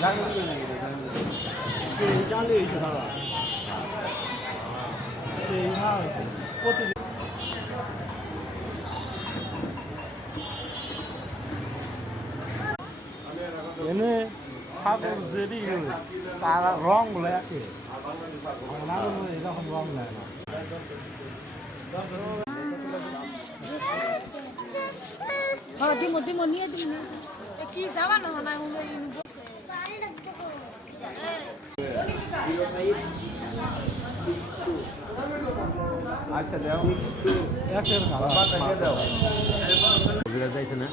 家里是他了，对他，我自己。এনে ঠাকুর যেটি তার রং গুলো একই এরকম রং নেয় না কি যাবা না আচ্ছা দাও একের খাবার দাও যাইছে না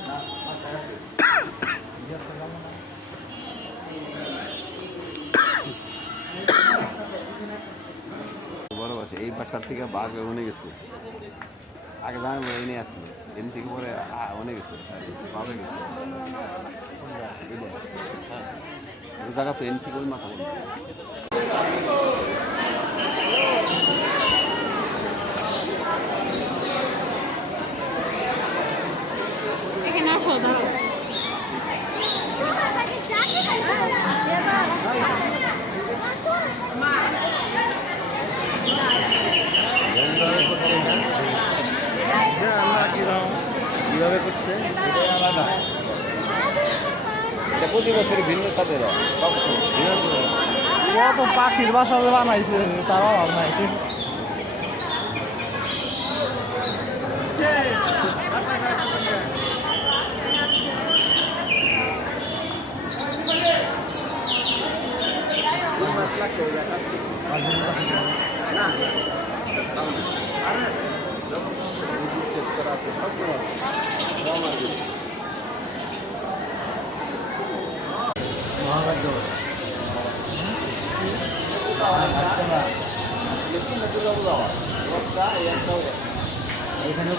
বড় বাসা এই বাসার থেকে বাঘ অনেক গেছে আগে জানি বলে এনে আসলো এনে থেকে পরে অনেক গেছে বাঘে গেছে ওই জায়গা তো এনে থেকে ওই মাথা বলবে এখানে আসো ধরো কিভাবে করছে আলাদা প্রতি বছর ভিন্ন তাদের কত পাখির বাসা বানাইছে তার অভাব নাই এখানে